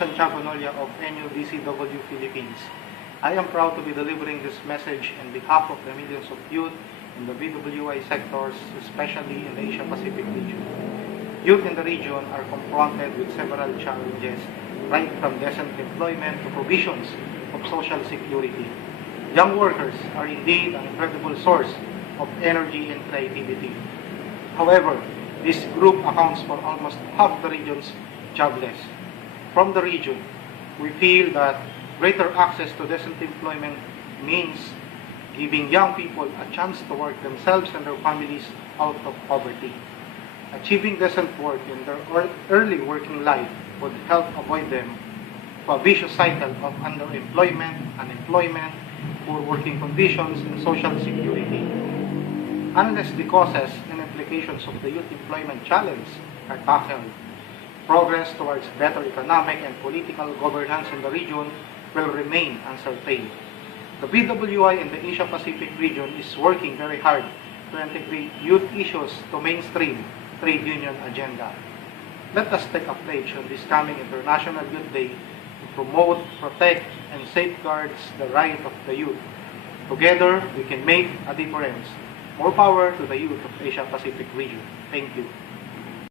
Santiago Nolia of NUDCW Philippines. I am proud to be delivering this message on behalf of the millions of youth in the BWI sectors, especially in the Asia-Pacific region. Youth in the region are confronted with several challenges, right from decent employment to provisions of social security. Young workers are indeed an incredible source of energy and creativity. However, this group accounts for almost half the region's jobless. From the region, we feel that greater access to decent employment means giving young people a chance to work themselves and their families out of poverty. Achieving decent work in their early working life would help avoid them to a vicious cycle of underemployment, unemployment, poor working conditions, and social security. Unless the causes and implications of the youth employment challenge are tackled, progress towards better economic and political governance in the region will remain uncertain. The BWI in the Asia-Pacific region is working very hard to integrate youth issues to mainstream trade union agenda. Let us take a pledge on this coming International Youth Day to promote, protect, and safeguard the right of the youth. Together, we can make a difference. More power to the youth of Asia-Pacific region. Thank you.